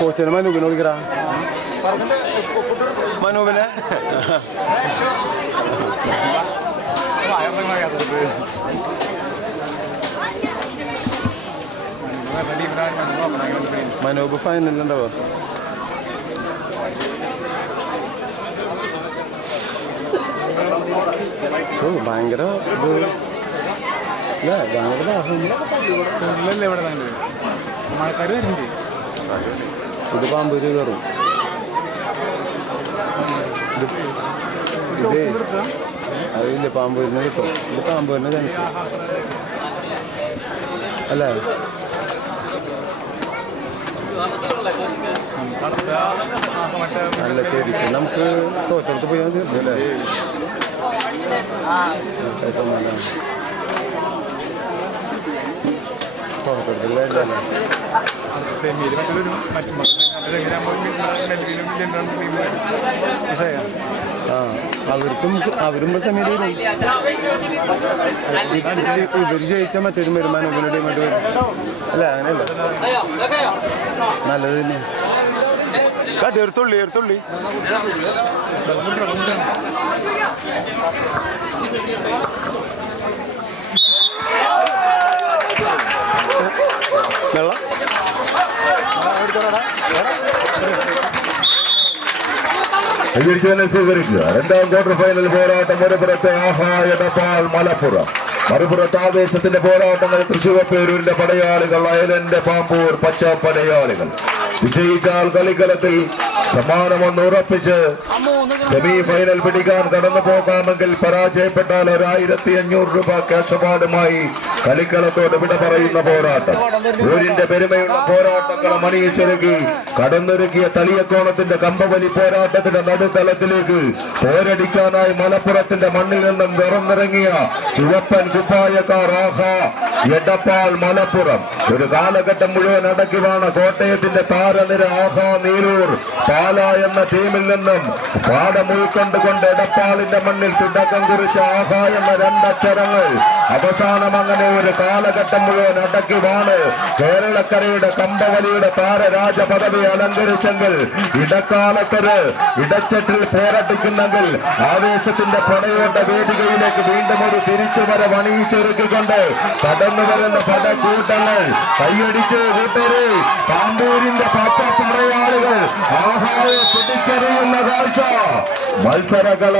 കോച്ചിനെ മനൂപിനെ വിളിക്കടാ മനൂപിനെ മനൂപ് ഫൈനലുണ്ടാവോ ഓ ഭയങ്കര ഇത്. ഇല്ലേ, ഭയങ്കര ദാഹം. മഴക്കാർ വരുന്നുണ്ട്. ഇത് പാമ്പൂര് കയറും ഇത് അതില്ല പാമ്പൂരിന് കിട്ടും. ഇത് പാമ്പൂരിന് ചാൻസ് അല്ലേ? അല്ല ശരി നമുക്ക് തോറ്റടുത്ത് പോയാൽ മതി അല്ലേ തോറ്റടുത്ത് വേണ്ടല്ലേ സെമിയിൽ മറ്റേ വരും മറ്റു ആ അവർക്കും അവരും സമയം വരും ഇവർ ജയിച്ചാൽ മറ്റൊരു വരുമാനം ഇവരുടെ വരും. അല്ല അങ്ങനെയല്ല? നല്ലത് തന്നെ. കാട്ടി എടുത്തുള്ളി തുള്ളി ഒരു രണ്ടാം ക്വാർട്ടർ ഫൈനൽ പോരാട്ടം മറുപുറത്ത് ആഹായ ഡപ്പാൾ മലപ്പുറം. മറുപുറത്ത് ആവേശത്തിന്റെ പോരാട്ടങ്ങൾ തൃശൂർ പേരൂരിന്റെ പടയാളികൾ അയലന്റെ പാമ്പൂർ പച്ച പടയാളികൾ വിജയിച്ചാൽ കളിക്കളത്തിൽ സമ്മാനമൊന്ന് ഉറപ്പിച്ച് സെമി ഫൈനൽ പിടിക്കാൻ കടന്നു പോകാമെങ്കിൽ പരാജയപ്പെട്ടാൽ ഒരായിരത്തി അഞ്ഞൂറ് രൂപ ക്യാഷ് കളിക്കളത്തോട് വിട പറയുന്ന പോരാട്ടം. ഊരിന്റെ പെരുമയുള്ള പോരാട്ടങ്ങളെ മണിയിച്ചൊരുക്കി കടന്നൊരുക്കിയ തളിയക്കോണത്തിന്റെ കമ്പവലി പോരാട്ടത്തിന്റെ നടുത്തലത്തിലേക്ക് പോരടിക്കാനായി മലപ്പുറത്തിന്റെ മണ്ണിൽ നിന്നും വിറന്നിറങ്ങിയ ചുവപ്പൻ കുപ്പായക്കാർ ആഹ എടപ്പാൾ മലപ്പുറം. ഒരു കാലഘട്ടം മുഴുവൻ അടക്കിവാണ് കോട്ടയത്തിന്റെ താരനിര ആഹാ നീരൂർ പാല എന്ന ടീമിൽ നിന്നും പാഠം ഉൾക്കൊണ്ടുകൊണ്ട് എടപ്പാളിന്റെ മണ്ണിൽ തുടക്കം കുറിച്ച ആഹാ എന്ന രണ്ടക്ഷരങ്ങൾ അവസാനം അങ്ങനെ ഒരു കാലഘട്ടം മുഴുവൻ അടക്കുവാണ്. കേരളക്കരയുടെ കമ്പവലിയുടെ താരരാജ പദവി അലങ്കരിച്ചെങ്കിൽ ഇടക്കാലത്തൊരു ഇടച്ചട്ടിൽ പോരട്ടിക്കുന്നെങ്കിൽ ആവേശത്തിന്റെ പടയോട്ട വേദികയിലേക്ക് വീണ്ടും ഒരു തിരിച്ചു തിരിച്ചുവരവ് അണിയിച്ചൊരുക്കിക്കൊണ്ട് കടന്നു വരുന്ന പടക്കൂട്ടങ്ങൾ കൈയടിച്ച് കൂട്ടരെ പാമ്പൂരിന്റെ പച്ച പടയാളികൾ ആഹാരം പിടിച്ചെറിയുന്ന കാഴ്ച. മത്സരകള